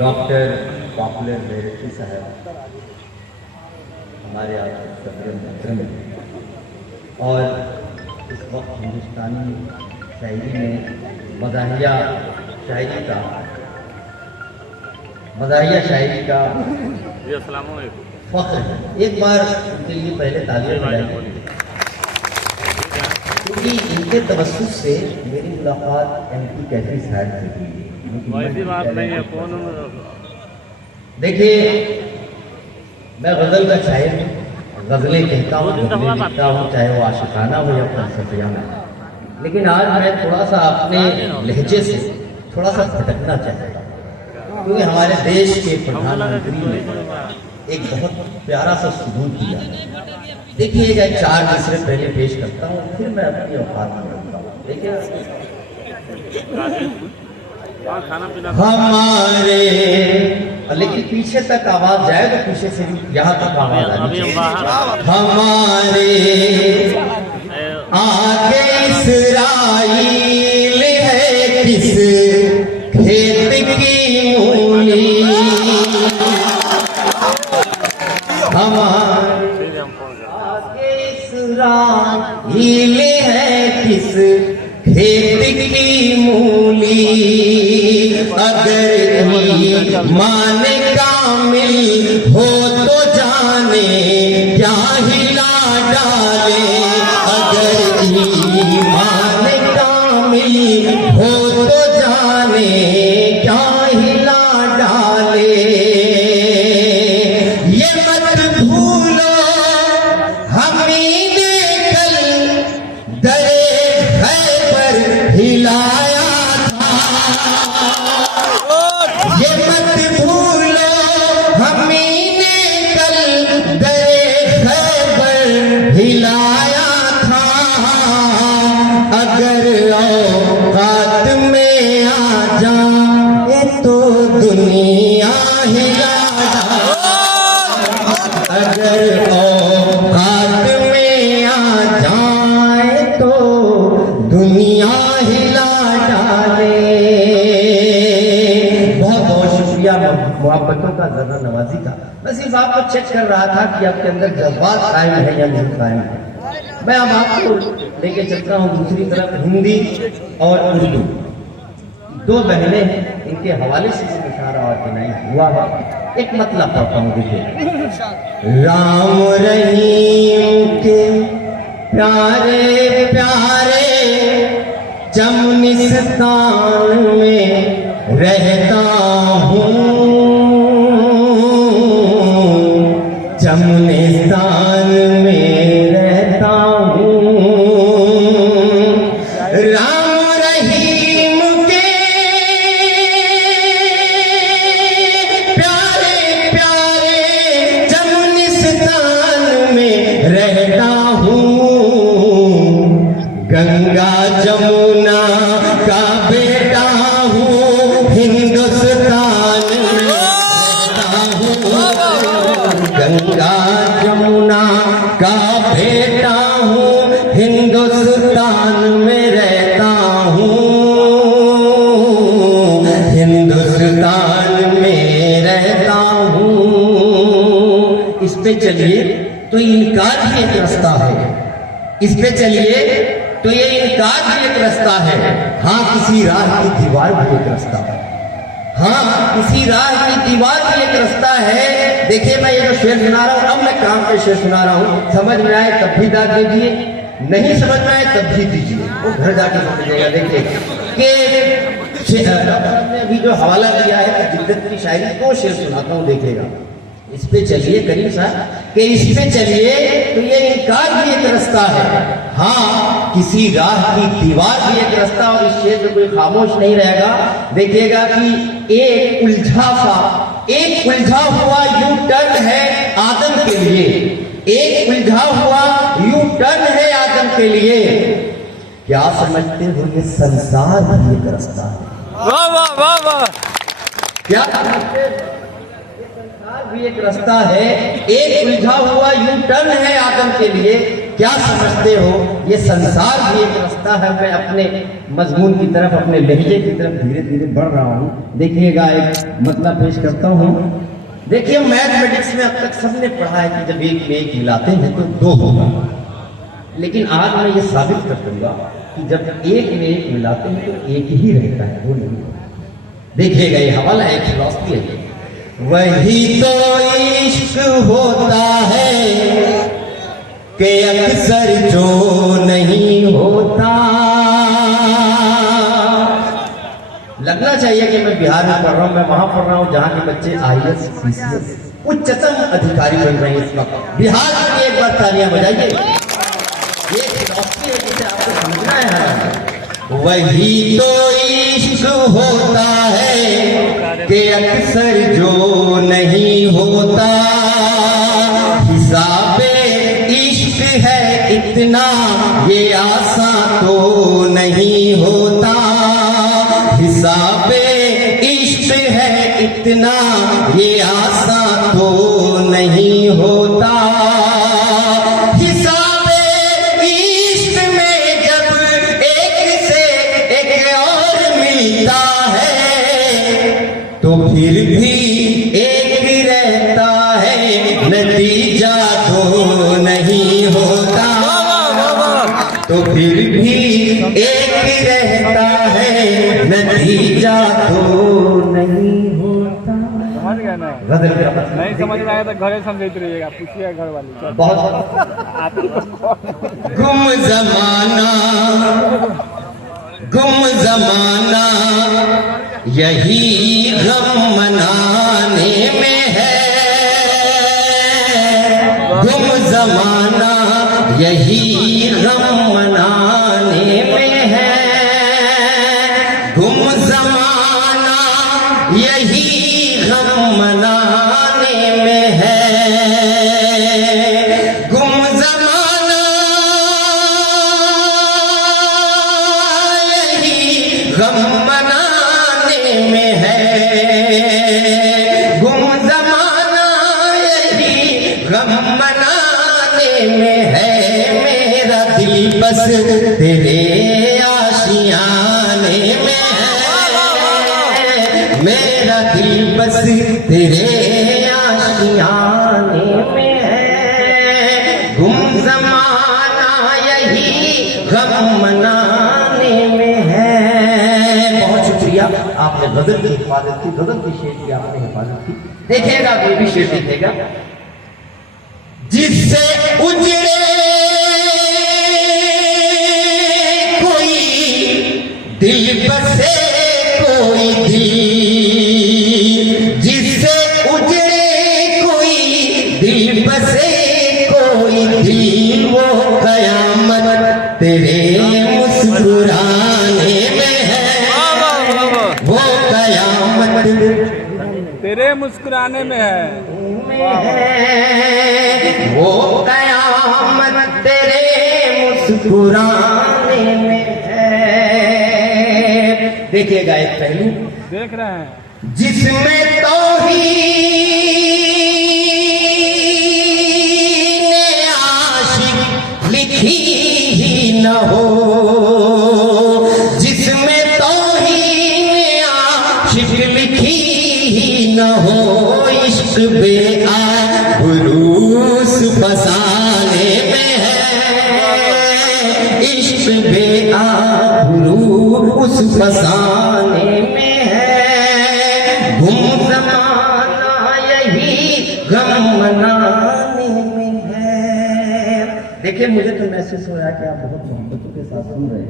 Doctor popular मेरिटी साहब हमारे आज सदर मोहतरम में और इस वक्त हिंदुस्तानी शायरी में मज़ाहिया शायरी का फख्र है। एक बार उनके लिए पहले तालियां बजाएं क्योंकि इनके तवस्सुस से मेरी मुलाकात एमपी कैफी साहब से हुई। वैसी बात नहीं है। कौन देखिए, मैं गज़ल का शायर हूँ, गज़लें कहता हूँ, गज़लें लिखता हूँ, चाहे वो आशिकाना हो या फलसफियाना। लेकिन आज मैं थोड़ा सा अपने लहजे से थोड़ा सा भटकना चाहता हूँ क्योंकि हमारे देश के प्रधानमंत्री ने एक बहुत प्यारा सा सुबूत दिया है। देखिएगा, 4 मिसरे पहले पेश करता हूँ, फिर मैं अपनी औकात में रहता हूँ। देखिए, हमारे, लेकिन पीछे तक आवाज जाए तो पीछे से यहाँ तक आवाज आनी। हमारे आगे इसराइल है किस खेत की मूली, हमारे आगे इसराइल है किस खेत की मूली। अगर ईमान कामिल हो तो जाने क्या हिला डाले, अगर ईमान कामिल हो तो जाने क्या हिला डाले। ये मत भूलो हमी ने कल दरे खैबर हिलाया था, ये मत भूलो हमी ने कल दरे खैबर हिलाया था। अगर औकात में आ जाए तो दुनिया हिला डाले, अगर औकात में आ जाए तो दुनिया हिला डाले। बहुत बहुत शुक्रिया मोहब्बतों का, ज़रा नवाजी का। मैं सिर्फ आपको चेक कर रहा था कि आपके अंदर जज्बात कायम है या नहीं कायम है। मैं अब आपको लेके चलता हूँ दूसरी तरफ, हिंदी और उर्दू। 2 बहनें हैं, इनके हवाले से इशारा और किनाई हुआ है। एक मतलब पढ़ता हूँ, देखिए। राम रहीम के प्यारे प्यारे जमनिस्तान में रहता हूँ, जमनिस्तान में रहता हूँ। राम रहीम के प्यारे प्यारे जमनिस्तान में रहता हूँ। गंगा जमुना का बेटा हूँ, हिंदुस्तान में रहता हूँ। गंगा जमुना का बेटा हूँ, हिंदुस्तान में रहता हूँ, हिंदुस्तान में रहता हूँ। इस पे चलिए तो इनकार भी एक रास्ता है, इस पे चलिए तो ये इनकार भी एक रास्ता है। हाँ, किसी राह की दीवार भी एक रास्ता है, हाँ, किसी राह की दीवार भी एक रास्ता है। देखिए, मैं ये जो शेर सुना रहा हूँ, अब मैं काम पे शेर सुना रहा हूँ। समझ में आए तब भी दाद दीजिए, नहीं समझ में आए तब भी दीजिए, वो घर जाके समझिएगा। देखिए कि ने अभी जो हवाला दिया है कि जिद्दत की शायरी, 2 शेर सुनाता हूँ, देखिएगा। इस पे चलिए करीम साहब कि इस पे चलिए तो ये इनकार भी एक रास्ता है, हाँ, किसी राह की दीवार भी एक रास्ता। और इस शेर में कोई खामोश नहीं रहेगा। देखिएगा कि एक उलझा हुआ यू टर्न है आदम के लिए, एक उलझा हुआ यू टर्न है आदम के लिए। क्या समझते हो ये संसार भी एक रास्ता है? वाह वाह वाह वाह। क्या समझते हो? भी एक रास्ता है, एक उलझा हुआ यू टर्न है आदम के लिए। क्या समझते हो ये संसार भी एक रास्ता है। मैं अपने मजमून की तरफ, अपने लहजे की तरफ धीरे धीरे बढ़ रहा हूँ। देखिएगा, एक मतलब पेश करता हूँ। देखिए, मैथमेटिक्स में अब तक सबने पढ़ा है कि जब एक में एक मिलाते हैं तो दो होगा, लेकिन आज मैं ये साबित कर दूंगा कि जब एक में एक मिलाते हैं तो एक ही रहता है, वो नहीं। देखिएगा, ये हवाला एक फिलॉसफी है। वही तो इश्क होता है कि अक्सर जो नहीं होता। लगना चाहिए कि मैं बिहार में पढ़ रहा हूँ, मैं वहां पढ़ रहा हूँ जहां के बच्चे IAS PCS उच्चतम अधिकारी बन रहे हैं इस वक्त। बिहार में एक बार तालियां बजाइए। ये फिलॉसफी है जिसे आपको समझना है। वही तो इश्क होता है कि अक्सर जो नहीं होता। हिसाबे इश्क है इतना ये आसान तो नहीं होता। हिसाबे इश्क है इतना ये आसान तो नहीं होता। तो फिर भी एक रहता है, नतीजा तो नहीं होता। तो फिर भी एक रहता है, नतीजा तो नहीं होता। समझ गया ना? नहीं समझ में आया तो घरे समझते रहिएगा, पूछिएगा घर वाले। बहुत गुम जमाना यही गम मनाने में है। गुम जमाना यही गम मनाने में है। गुम जमाना यही गम मनाने में है। गुम जमाना यही गम मनाने में है। गुम जमाना यही गम मनाने में है। मेरा दिल बस तेरे आशियाने में है। मेरा दिल बस तेरे आशियाने में है। गुम जमाना यही गम मनाने में है। बहुत शुक्रिया, आपने गजल की हिफाजत की, गजल की शेर की आपने हिफाजत की। देखिएगा, कोई भी शेर दिखेगा। जिससे उजड़े कोई दिल बसे कोई दिल। जिससे उजड़े कोई दिल बसे कोई दिल। वो कयामत तेरे मुस्कुराने में है। वो कयामत तेरे मुस्कुराने में है। वो कयामत तेरे मुस्कुराने में है। देखिएगा एक पहलू देख रहे हैं, जिसमें तौहीद आशिक लिखी ही न हो। जिसमें तौहीद आशिक लिखी ही न हो। इश्क बेआबरूस फसाने में है। इश्क बेआबरूस फसाने में है। गुम जमाना यही गम मनाने में है। देखिए, मुझे तो महसूस हो रहा है कि आप बहुत मोहब्बतों के साथ सुन रहे हैं।